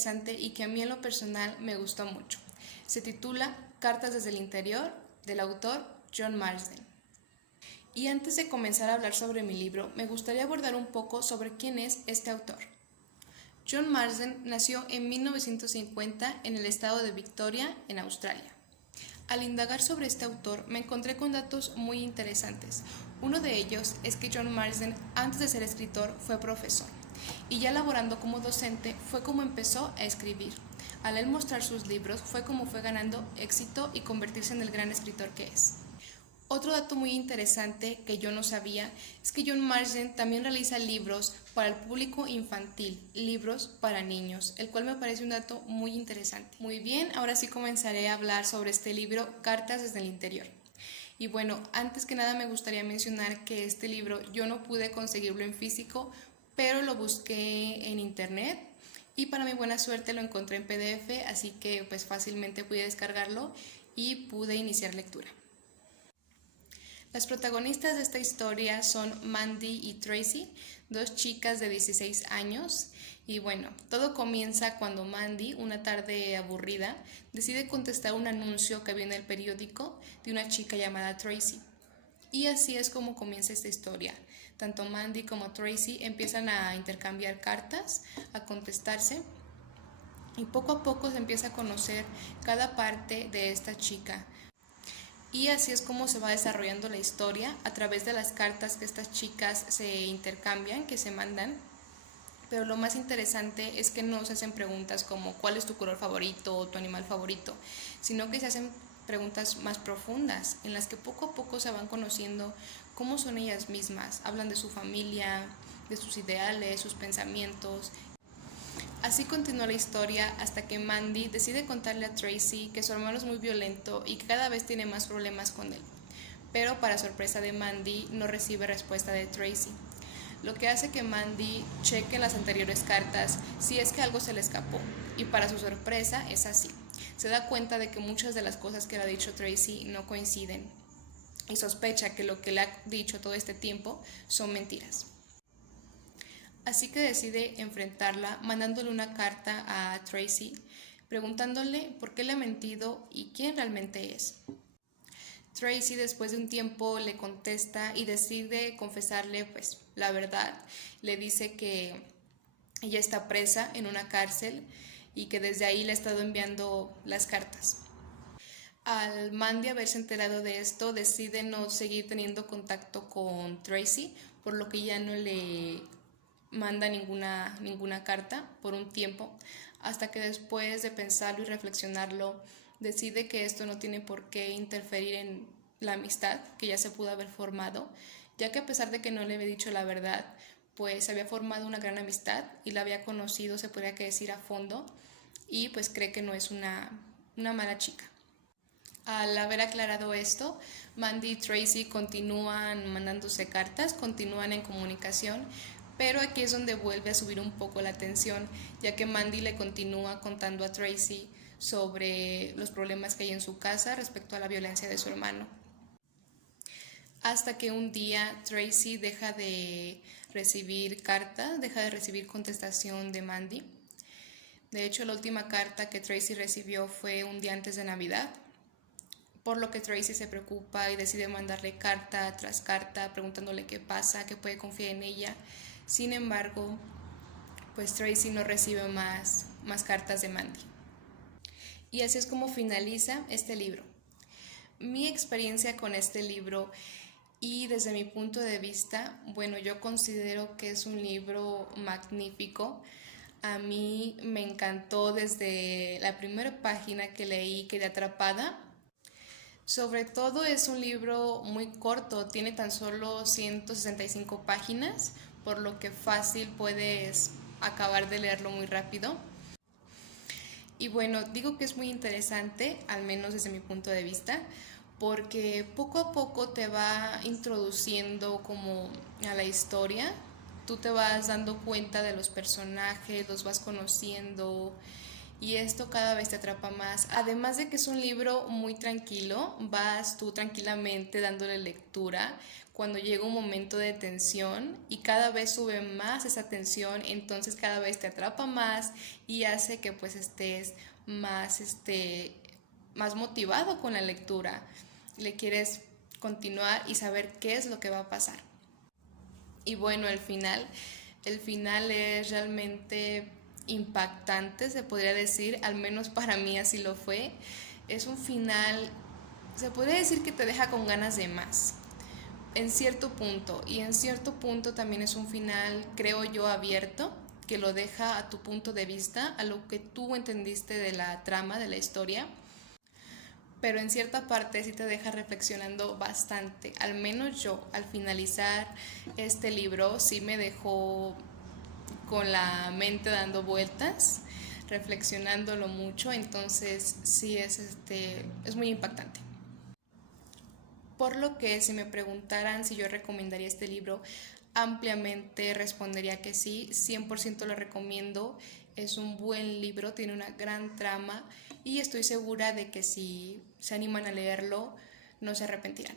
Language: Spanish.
interesante y que a mí en lo personal me gustó mucho. Se titula Cartas desde el interior, del autor John Marsden. Y antes de comenzar a hablar sobre mi libro, me gustaría abordar un poco sobre quién es este autor. John Marsden nació en 1950 en el estado de Victoria, en Australia. Al indagar sobre este autor me encontré con datos muy interesantes. Uno de ellos es que John Marsden, antes de ser escritor, fue profesor, y ya laborando como docente fue como empezó a escribir. Al él mostrar sus libros fue como fue ganando éxito y convertirse en el gran escritor que es. Otro dato muy interesante que yo no sabía es que John Marsden también realiza libros para el público infantil, libros para niños, el cual me parece un dato muy interesante. Muy bien, ahora sí comenzaré a hablar sobre este libro, Cartas desde el interior. Y bueno, antes que nada me gustaría mencionar que este libro yo no pude conseguirlo en físico, pero lo busqué en internet y para mi buena suerte lo encontré en PDF, así que pues fácilmente pude descargarlo y pude iniciar lectura. Las protagonistas de esta historia son Mandy y Tracy, dos chicas de 16 años. Y bueno, todo comienza cuando Mandy, una tarde aburrida, decide contestar un anuncio que había en el periódico de una chica llamada Tracy. Y así es como comienza esta historia. Tanto Mandy como Tracy empiezan a intercambiar cartas, a contestarse, y poco a poco se empieza a conocer cada parte de esta chica. Y así es como se va desarrollando la historia a través de las cartas que estas chicas se intercambian, que se mandan. Pero lo más interesante es que no se hacen preguntas como ¿cuál es tu color favorito o tu animal favorito?, sino que se hacen preguntas más profundas, en las que poco a poco se van conociendo cómo son ellas mismas. Hablan de su familia, de sus ideales, sus pensamientos. Así continúa la historia hasta que Mandy decide contarle a Tracy que su hermano es muy violento y que cada vez tiene más problemas con él. Pero para sorpresa de Mandy no recibe respuesta de Tracy, lo que hace que Mandy cheque en las anteriores cartas si es que algo se le escapó, y para su sorpresa es así. Se da cuenta de que muchas de las cosas que le ha dicho Tracy no coinciden y sospecha que lo que le ha dicho todo este tiempo son mentiras. Así que decide enfrentarla mandándole una carta a Tracy preguntándole por qué le ha mentido y quién realmente es. Tracy después de un tiempo le contesta y decide confesarle pues la verdad. Le dice que ella está presa en una cárcel y que desde ahí le ha estado enviando las cartas. Al Mandy haberse enterado de esto, decide no seguir teniendo contacto con Tracy, por lo que ya no le manda ninguna carta por un tiempo, hasta que después de pensarlo y reflexionarlo, decide que esto no tiene por qué interferir en la amistad que ya se pudo haber formado, ya que a pesar de que no le había dicho la verdad, pues había formado una gran amistad y la había conocido, se podría decir, a fondo, y pues cree que no es una mala chica. Al haber aclarado esto, Mandy y Tracy continúan mandándose cartas, continúan en comunicación, pero aquí es donde vuelve a subir un poco la tensión, ya que Mandy le continúa contando a Tracy sobre los problemas que hay en su casa respecto a la violencia de su hermano. Hasta que un día Tracy deja de recibir cartas, deja de recibir contestación de Mandy. De hecho, la última carta que Tracy recibió fue un día antes de Navidad, por lo que Tracy se preocupa y decide mandarle carta tras carta preguntándole qué pasa, que puede confiar en ella. Sin embargo, pues Tracy no recibe más cartas de Mandy. Y así es como finaliza este libro. Mi experiencia con este libro y desde mi punto de vista, bueno, yo considero que es un libro magnífico. A mí me encantó desde la primera página que leí, quedé atrapada. Sobre todo es un libro muy corto, tiene tan solo 165 páginas, por lo que fácil puedes acabar de leerlo muy rápido. Y bueno, digo que es muy interesante, al menos desde mi punto de vista, porque poco a poco te va introduciendo como a la historia. Tú te vas dando cuenta de los personajes, los vas conociendo y esto cada vez te atrapa más. Además de que es un libro muy tranquilo, vas tú tranquilamente dándole lectura cuando llega un momento de tensión y cada vez sube más esa tensión, entonces cada vez te atrapa más y hace que pues estés más, más motivado con la lectura. Le quieres continuar y saber qué es lo que va a pasar. Y bueno, el final es realmente impactante, se podría decir, al menos para mí así lo fue. Es un final, se podría decir que te deja con ganas de más, en cierto punto, y en cierto punto también es un final, creo yo, abierto, que lo deja a tu punto de vista, a lo que tú entendiste de la trama, de la historia, pero en cierta parte sí te deja reflexionando bastante. Al menos yo, al finalizar este libro, sí me dejó con la mente dando vueltas, reflexionándolo mucho, entonces sí es muy impactante. Por lo que si me preguntaran si yo recomendaría este libro, ampliamente respondería que sí, 100% lo recomiendo, es un buen libro, tiene una gran trama y estoy segura de que si se animan a leerlo, no se arrepentirán.